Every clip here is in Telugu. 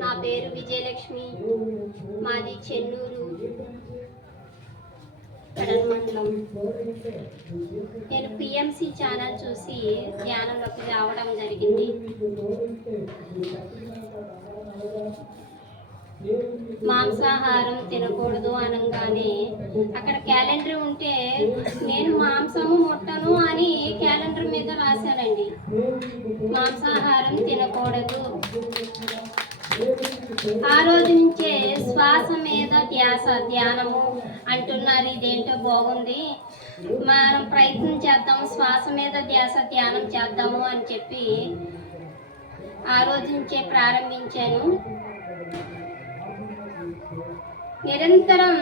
నా పేరు విజయలక్ష్మి, మాది చెన్నూరు కడన్ మండలం. నేను పిఎంసి ఛానల్ చూసి ధ్యానంలోకి రావడం జరిగింది. మాంసాహారం తినకూడదు అనగానే అక్కడ క్యాలెండర్ ఉంటే నేను మాంసము ముట్టను అని క్యాలెండర్ మీద రాశానండి. మాంసాహారం తినకూడదు. ఆ రోజు నుంచే శ్వాస మీద ధ్యానము అంటున్నారు. ఇదేంటో బాగుంది, మనం ప్రయత్నం చేద్దాము, శ్వాస మీద ధ్యానం చేద్దాము అని చెప్పి ఆ రోజు నుంచే ప్రారంభించాను. నిరంతరం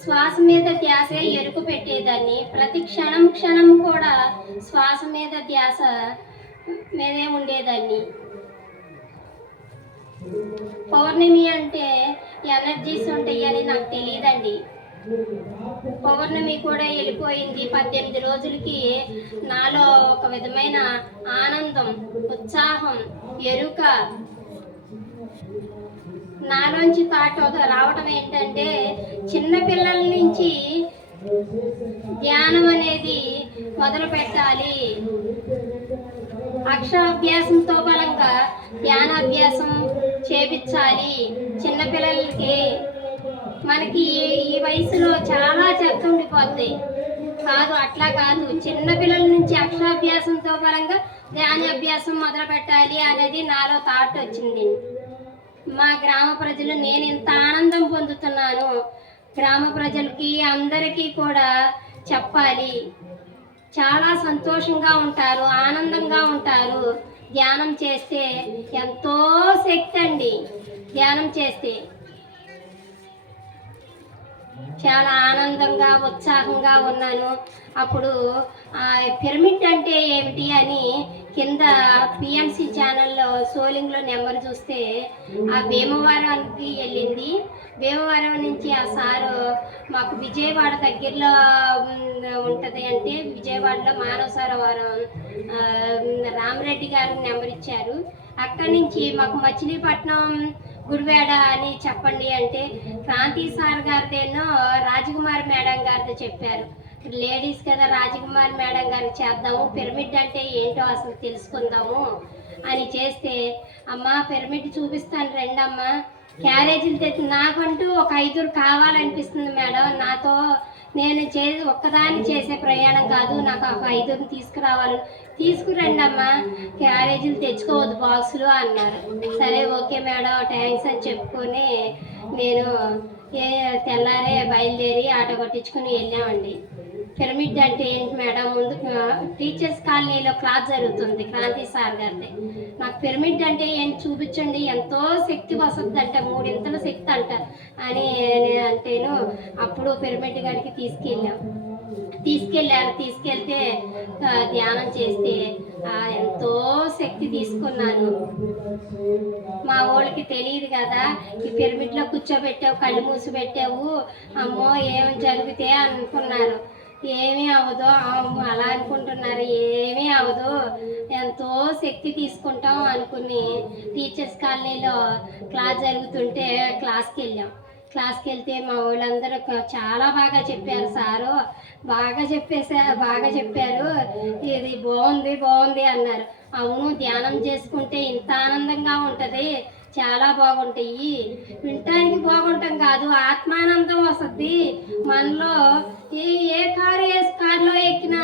శ్వాస మీద ధ్యాస ఎరుకు పెట్టేదాన్ని. ప్రతి క్షణం కూడా శ్వాస మీద ధ్యాస మీదే ఉండేదాన్ని. పౌర్ణమి అంటే ఎనర్జీస్ ఉంటాయి అని నాకు తెలియదండి. పౌర్ణమి కూడా వెళ్ళిపోయింది. 18 రోజులకి నాలో ఒక విధమైన ఆనందం, ఉత్సాహం, ఎరుక నాలోంచి రావటం ఏంటంటే, చిన్నపిల్లల నుంచి ధ్యానం అనేది మొదలు పెట్టాలి. అక్షరాభ్యాసంతో బలంగా ధ్యానాభ్యాసం చేపించాలి చిన్నపిల్లలకి. మనకి ఈ వయసులో చాలా చెత్త ఉండిపోద్ది కాదు, అట్లా కాదు. చిన్నపిల్లల నుంచి అక్షరాభ్యాసంతో బలంగా ధ్యానాభ్యాసం మొదలు పెట్టాలి అనేది నాలో థాట్ వచ్చింది. మా గ్రామ ప్రజలు నేను ఇంత ఆనందం పొందుతున్నాను, గ్రామ ప్రజలకి అందరికీ కూడా చెప్పాలి. చాలా సంతోషంగా ఉంటారు, ఆనందంగా ఉంటారు. ధ్యానం చేస్తే ఎంతో శక్తి అండి. ధ్యానం చేస్తే చాలా ఆనందంగా, ఉత్సాహంగా ఉన్నాను. అప్పుడు పిరమిడ్ అంటే ఏమిటి అని కింద పిఎంసి ఛానల్లో సోలింగ్లో నెంబర్ చూస్తే ఆ భీమవరానికి వెళ్ళింది. భీమవరం నుంచి ఆ సారు మాకు విజయవాడ దగ్గరలో ఉంటుంది అంటే విజయవాడలో మానవ సరోవరం రామరెడ్డి గారు నెంబర్ ఇచ్చారు. అక్కడి నుంచి మాకు మచిలీపట్నం గుడివాడ అని చెప్పండి అంటే క్రాంతి సార్ గారిదేనో రాజకుమారి మేడం గారితో చెప్పారు. లేడీస్ కదా, రాజకుమారి మేడం గారికి చేద్దాము, పిరమిడ్ అంటే ఏంటో అసలు తెలుసుకుందాము అని చేస్తే, అమ్మ పిరమిడ్ చూపిస్తాను రండమ్మా, క్యారేజీలు తెచ్చి నాకంటూ ఒక 5 కావాలనిపిస్తుంది మేడం. నాతో నేను ఒక్కదాన్ని చేసే ప్రయాణం కాదు, నాకు ఒక 5 తీసుకురావాలి, తీసుకురండి అమ్మా, క్యారేజీలు తెచ్చుకోవద్దు బాక్సులు అన్నారు. సరే ఓకే మేడం థ్యాంక్స్ అని చెప్పుకొని నేను తెల్లారే బయలుదేరి ఆటో కొట్టించుకుని వెళ్ళామండి. పిరమిడ్ అంటే ఏంటి మేడం, ముందు టీచర్స్ కాలనీలో క్లాస్ జరుగుతుంది క్రాంతి సార్ గారిది. నాకు పిరమిడ్ అంటే ఏంటి చూపించండి, ఎంతో శక్తి వస్తుంది అంట, 3 శక్తి అంట అని అంటేను అప్పుడు పిరమిడ్ గారికి తీసుకెళ్తే ధ్యానం చేస్తే ఎంతో శక్తి తీసుకున్నాను. మా వాళ్ళకి తెలియదు కదా, ఈ పిరమిడ్లో కూర్చోబెట్టావు, కళ్ళు మూసి పెట్టావు, అమ్మో ఏమి జరిగితే అనుకున్నారు. ఏమీ అవ్వదు అలా అనుకుంటున్నారు, ఏమీ అవ్వదు, ఎంతో శక్తి తీసుకుంటాం అనుకుని టీచర్స్ కాలనీలో క్లాస్ జరుగుతుంటే క్లాస్కి వెళ్తే మా వాళ్ళందరూ చాలా బాగా చెప్పారు. సారు బాగా చెప్పారు, ఇది బాగుంది అన్నారు. అవును, ధ్యానం చేసుకుంటే ఇంత ఆనందంగా ఉంటుంది, చాలా బాగుంటాయి. వినటానికి బాగుంటాం కాదు, ఆత్మానందం వస్తుంది మనలో. ఏ కారులో ఎక్కినా,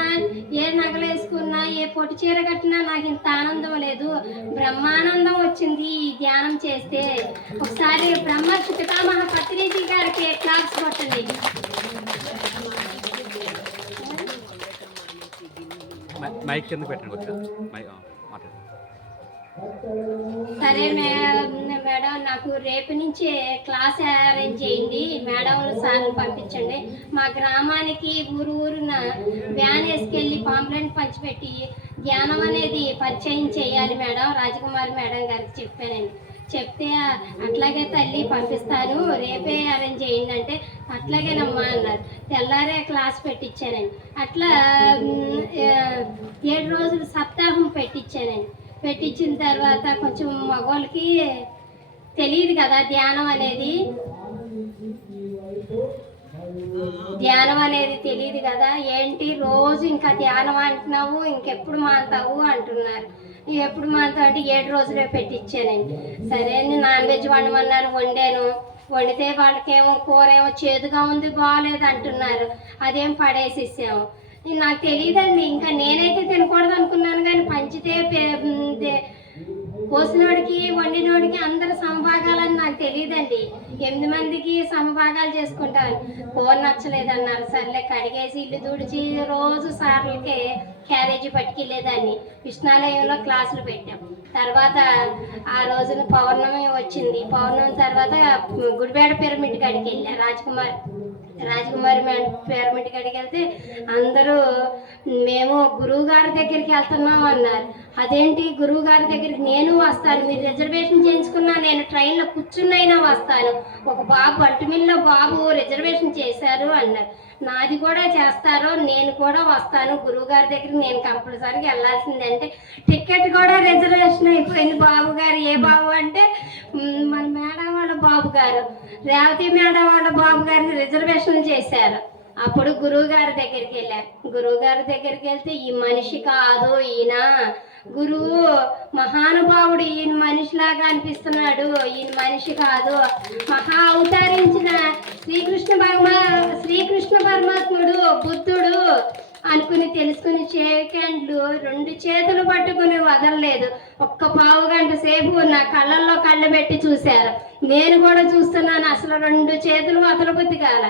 ఏ నగలు వేసుకున్నా, ఏ పొట్టి చీర కట్టినా నాకు ఇంత ఆనందం లేదు, బ్రహ్మానందం వచ్చింది ఈ ధ్యానం చేస్తే. ఒకసారి బ్రహ్మర్షి పితామహ పత్రిజీ గారికి క్లాప్స్ కొట్టండి. మైక్ కింద పెట్టండి. సరే మేడం, నాకు రేపు నుంచే క్లాస్ అరేంజ్ చేయండి, మేడం సార్ని పంపించండి. మా గ్రామానికి ఊరున వ్యాన్ వేసుకెళ్ళి పాంప్లెంట్ పంచిపెట్టి ధ్యానం అనేది పరిచయం చేయాలి మేడం, రాజకుమారి మేడం గారికి చెప్పానండి. చెప్తే అట్లాగే తల్లి పంపిస్తాను, రేపే అరేంజ్ చేయండి అంటే అట్లాగేనమ్మా అన్నారు. తెల్లారే క్లాస్ పెట్టించానండి. అట్లా 7 రోజులు సప్తాహం పెట్టించానండి. పెట్టించిన తర్వాత కొంచెం మగవాళ్ళకి తెలియదు కదా ధ్యానం అనేది తెలియదు కదా. ఏంటి రోజు ఇంకా ధ్యానం అంటున్నావు, ఇంకెప్పుడు మాంతావు అంటున్నారు. ఎప్పుడు మాంతావు అంటే 7 రోజులే పెట్టించానండి. సరే అని నాన్ వెజ్ వండమన్నారు, వండాను. వండితే వాళ్ళకేమో కూర ఏమో చేదుగా ఉంది, బాగోలేదు అంటున్నారు. అదేం పడేసేసాము. నాకు తెలియదండి, ఇంకా నేనైతే తినకూడదు అనుకున్నాను, కానీ పంచితే కోసినోడికి వండినోడికి అందరు సమభాగాలని నాకు తెలియదండి. 8 మందికి సమభాగాలు చేసుకుంటాను. కూర నచ్చలేదన్నారు. సర్లే కడిగేసి ఇల్లు తుడిచి రోజు సార్లకే క్యారేజీ పట్టుకెళ్ళేదాన్ని. కృష్ణాలయంలో క్లాసులు పెట్టాం. తర్వాత ఆ రోజున పౌర్ణమి వచ్చింది. పౌర్ణమి తర్వాత గుడిబేడ పిరమిడ్ కాడికి వెళ్ళా. రాజకుమారి పిరమిడ్ కాడికి వెళ్తే అందరూ మేము గురువు గారి దగ్గరికి వెళ్తున్నాం అన్నారు. అదేంటి గురువు గారి దగ్గరికి నేను వస్తాను, మీరు రిజర్వేషన్ చేయించుకున్నా నేను ట్రైన్లో కూర్చున్నైనా వస్తాను. ఒక బాబు అల్టిమిల్లో బాబు రిజర్వేషన్ చేశారు అన్నారు. నాది కూడా చేస్తారో, నేను కూడా వస్తాను గురువు గారి దగ్గరికి, నేను కంపల్సరీగా వెళ్ళాల్సిందంటే టికెట్ కూడా రిజర్వేషన్ అయిపోయింది. బాబు గారు ఏ బాబు అంటే మన మేడం వాళ్ళ బాబు గారు, రేవతి మేడం వాళ్ళ బాబు గారిని రిజర్వేషన్ చేశారు. అప్పుడు గురువు గారి దగ్గరికి వెళ్ళాను. గురువు గారి దగ్గరికి వెళ్తే ఈ మనిషి కాదు ఈయన, గురువు మహానుభావుడు, ఈయన మనిషిలాగా అనిపిస్తున్నాడు, ఈయన మనిషి కాదు, మహా అవతరించిన శ్రీకృష్ణ పరమాత్ముడు, బుద్ధుడు అనుకుని తెలుసుకుని చేకండ్లు 2 చేతులు పట్టుకుని వదలలేదు. ఒక్క పావు గంట సేపు నా కళ్ళల్లో కళ్ళు పెట్టి చూశారు. నేను కూడా చూస్తున్నాను. అసలు 2 చేతులు వదలబుద్ధి కాల.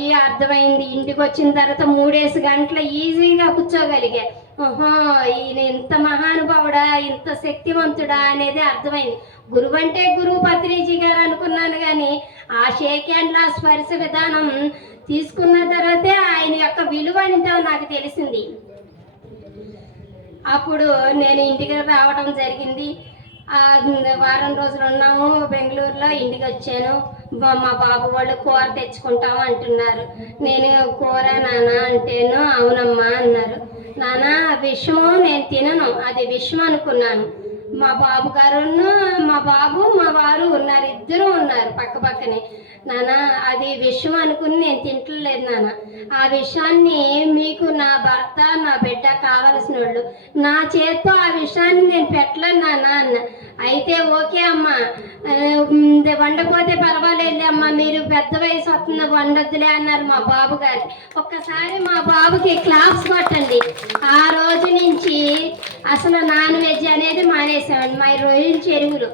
ఈ అర్థమైంది. ఇంటికి వచ్చిన తర్వాత 3 గంటలు ఈజీగా కూర్చోగలిగా. ఓహో, ఈయన ఇంత మహానుభావుడా, ఇంత శక్తివంతుడా అనేది అర్థమైంది. గురువు అంటే గురువు పత్రిజీ గారు అనుకున్నాను, కానీ ఆ షేక్ హ్యాండ్ల స్పర్శ విధానం తీసుకున్న తర్వాతే ఆయన యొక్క విలువ ఏంటో నాకు తెలిసింది. అప్పుడు నేను ఇంటికి రావడం జరిగింది. వారం రోజులు ఉన్నాము బెంగళూరులో. ఇంటికి వచ్చాను. మా బాబు వాళ్ళు కూర తెచ్చుకుంటాము అంటున్నారు. నేను కూర నాన్న అంటేను అవునమ్మా అన్నారు. నాన్న విషము నేను తినను, అది విషం అనుకున్నాను. మా బాబు గారును మా వారు ఉన్నారు, ఇద్దరు ఉన్నారు పక్క పక్కనే. నాన్న అది విషం అనుకుని నేను తింటలేదు నాన్న. ఆ విషయాన్ని మీకు నా భర్త నా బిడ్డ కావలసిన వాళ్ళు, నా చేత్తో ఆ విషయాన్ని నేను పెట్టలేను నాన్న అన్న. అయితే ఓకే అమ్మ, వండపోతే పర్వాలేదు అమ్మ, మీరు పెద్ద వయసు వస్తుంది వండొద్దులే అన్నారు మా బాబు గారు. ఒక్కసారి మా బాబుకి క్లాప్స్ కొట్టండి. ఆ రోజు నుంచి అసలు నాన్ వెజ్ అనేది మానేసామండి. మా రొయ్యల చెరువులు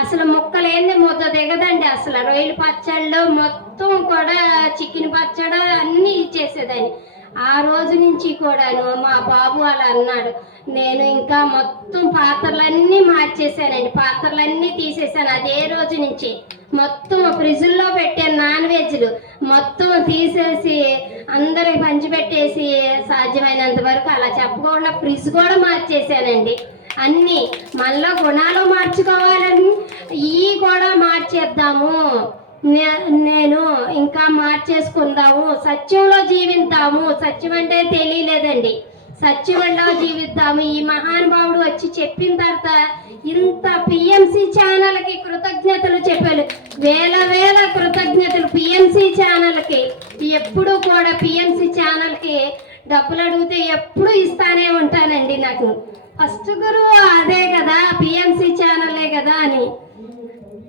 అసలు ముక్కలేంది ముద్ద దిగదండి. అసలు రొయ్యల పచ్చళ్ళు మొత్తం కూడా చికెన్ పచ్చడి అన్నీ ఇచ్చేసేదాన్ని. ఆ రోజు నుంచి కూడాను మా బాబు అలా అన్నాడు. నేను ఇంకా మొత్తం పాత్రలన్నీ మార్చేసానండి, పాత్రలన్నీ తీసేసాను. అదే రోజు నుంచి మొత్తం ఫ్రిడ్జ్లో పెట్టాను. నాన్ వెజ్లు మొత్తం తీసేసి అందరికి పంచిపెట్టేసి సాధ్యమైనంత వరకు అలా చెప్పకుండా ఫ్రిడ్జ్ కూడా మార్చేసానండి. అన్నీ మనలో గుణాలు మార్చుకోవాలని ఇవి కూడా మార్చేద్దాము. నేను ఇంకా మార్చేసుకుందాము, సత్యంలో జీవిద్దాము. సత్యం అంటే తెలియలేదండి, సత్యంలో జీవిద్దాము. ఈ మహానుభావుడు వచ్చి చెప్పిన తర్వాత ఇంత పిఎంసి ఛానల్కి కృతజ్ఞతలు చెప్పారు. వేల కృతజ్ఞతలు పిఎంసి ఛానల్కి. ఎప్పుడు కూడా పిఎంసి ఛానల్కి డబ్బులు అడిగితే ఎప్పుడు ఇస్తానే ఉంటానండి. నాకు ఫస్ట్ గురువు అదే కదా, పిఎంసి ఛానలే కదా అని.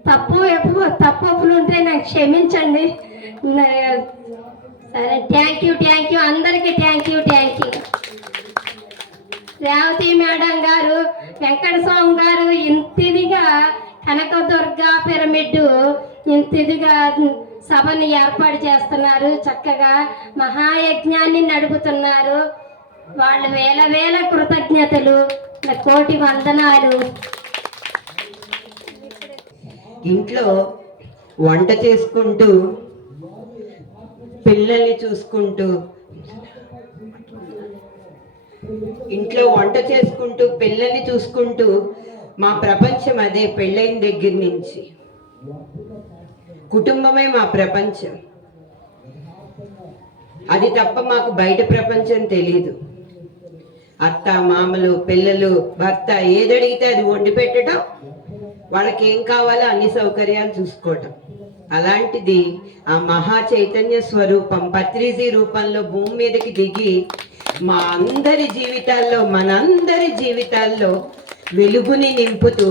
తప్పులు ఉంటే నాకు క్షమించండి. సరే, థ్యాంక్ యూ అందరికీ థ్యాంక్ యూ. రేవతి మేడం గారు, వెంకట స్వామి గారు ఇంతిదిగా కనకదుర్గ పిరమిడ్ ఇంతిదిగా సభని ఏర్పాటు చేస్తున్నారు. చక్కగా మహాయజ్ఞాన్ని నడుపుతున్నారు. వాళ్ళు వేల కృతజ్ఞతలు, కోటి వందనాలు. ఇంట్లో వంట చేసుకుంటూ పిల్లల్ని చూసుకుంటూ మా ప్రపంచం అదే. పెళ్ళైన దగ్గర నుంచి కుటుంబమే మా ప్రపంచం. అది తప్ప మాకు బయట ప్రపంచం తెలీదు. అత్త మామలు పిల్లలు భర్త ఏదడిగితే అది వండి పెట్టడం, వాళ్ళకి ఏం కావాలో అన్ని సౌకర్యాలు చూసుకోవటం. అలాంటిది ఆ మహా చైతన్య స్వరూపం పత్రిజీ రూపంలో భూమి మీదకి దిగి మా అందరి జీవితాల్లో మనందరి జీవితాల్లో వెలుగుని నింపుతూ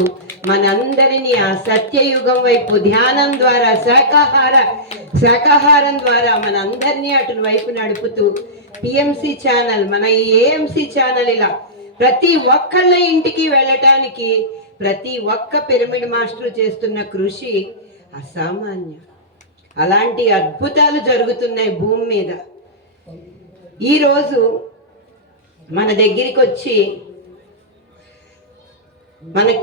మనందరినీ ఆ సత్యయుగం వైపు ధ్యానం ద్వారా శాకాహారం ద్వారా మనందరినీ అటు వైపు నడుపుతూ పిఎంసి ఛానల్, మన ఈ ఏఎంసి ఛానల్ ఇలా ప్రతి ఒక్కళ్ళ ఇంటికి వెళ్ళటానికి ప్రతి ఒక్క పిరమిడ్ మాస్టర్ చేస్తున్న కృషి అసామాన్యం. అలాంటి అద్భుతాలు జరుగుతున్నాయి భూమి మీద. ఈరోజు మన దగ్గరికి వచ్చి మనకి